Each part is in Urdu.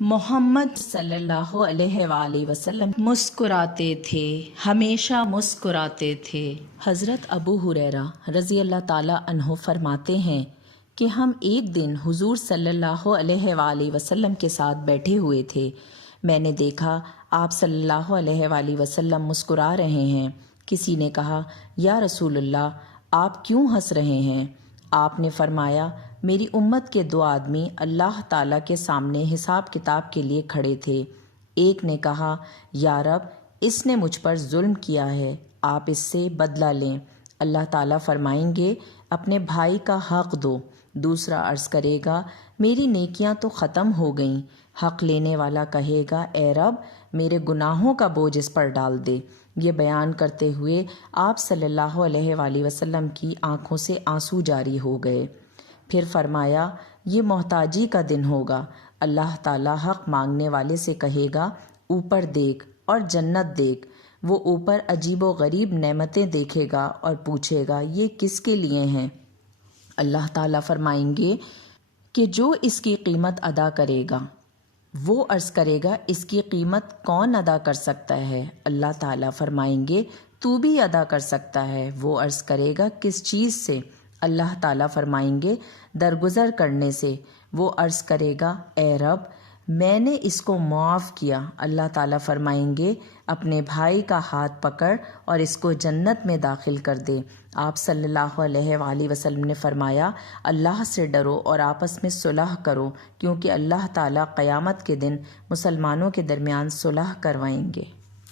محمد صلی اللہ علیہ وآلہ وسلم مسکراتے تھے، ہمیشہ مسکراتے تھے۔ حضرت ابو ہریرہ رضی اللہ تعالیٰ عنہ فرماتے ہیں کہ ہم ایک دن حضور صلی اللہ علیہ وآلہ وسلم کے ساتھ بیٹھے ہوئے تھے۔ میں نے دیکھا آپ صلی اللہ علیہ وآلہ وسلم مسکرا رہے ہیں۔ کسی نے کہا، یا رسول اللہ، آپ کیوں ہنس رہے ہیں؟ آپ نے فرمایا، میری امت کے دو آدمی اللہ تعالیٰ کے سامنے حساب کتاب کے لیے کھڑے تھے۔ ایک نے کہا، یا رب، اس نے مجھ پر ظلم کیا ہے، آپ اس سے بدلہ لیں۔ اللہ تعالیٰ فرمائیں گے، اپنے بھائی کا حق دو۔ دوسرا عرض کرے گا، میری نیکیاں تو ختم ہو گئیں۔ حق لینے والا کہے گا، اے رب، میرے گناہوں کا بوجھ اس پر ڈال دے۔ یہ بیان کرتے ہوئے آپ صلی اللہ علیہ وآلہ وسلم کی آنکھوں سے آنسو جاری ہو گئے۔ پھر فرمایا، یہ محتاجی کا دن ہوگا۔ اللہ تعالیٰ حق مانگنے والے سے کہے گا، اوپر دیکھ اور جنت دیکھ۔ وہ اوپر عجیب و غریب نعمتیں دیکھے گا اور پوچھے گا، یہ کس کے لیے ہیں؟ اللہ تعالیٰ فرمائیں گے کہ جو اس کی قیمت ادا کرے گا۔ وہ عرض کرے گا، اس کی قیمت کون ادا کر سکتا ہے؟ اللہ تعالیٰ فرمائیں گے، تو بھی ادا کر سکتا ہے۔ وہ عرض کرے گا، کس چیز سے؟ اللہ تعالیٰ فرمائیں گے، درگزر کرنے سے۔ وہ عرض کرے گا، اے رب، میں نے اس کو معاف کیا۔ اللہ تعالیٰ فرمائیں گے، اپنے بھائی کا ہاتھ پکڑ اور اس کو جنت میں داخل کر دے۔ آپ صلی اللہ علیہ وآلہ وسلم نے فرمایا، اللہ سے ڈرو اور آپس میں صلح کرو، کیونکہ اللہ تعالیٰ قیامت کے دن مسلمانوں کے درمیان صلح کروائیں گے۔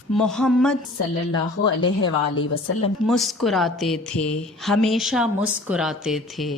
محمد صلی اللہ علیہ وآلہ وسلم مسکراتے تھے، ہمیشہ مسکراتے تھے۔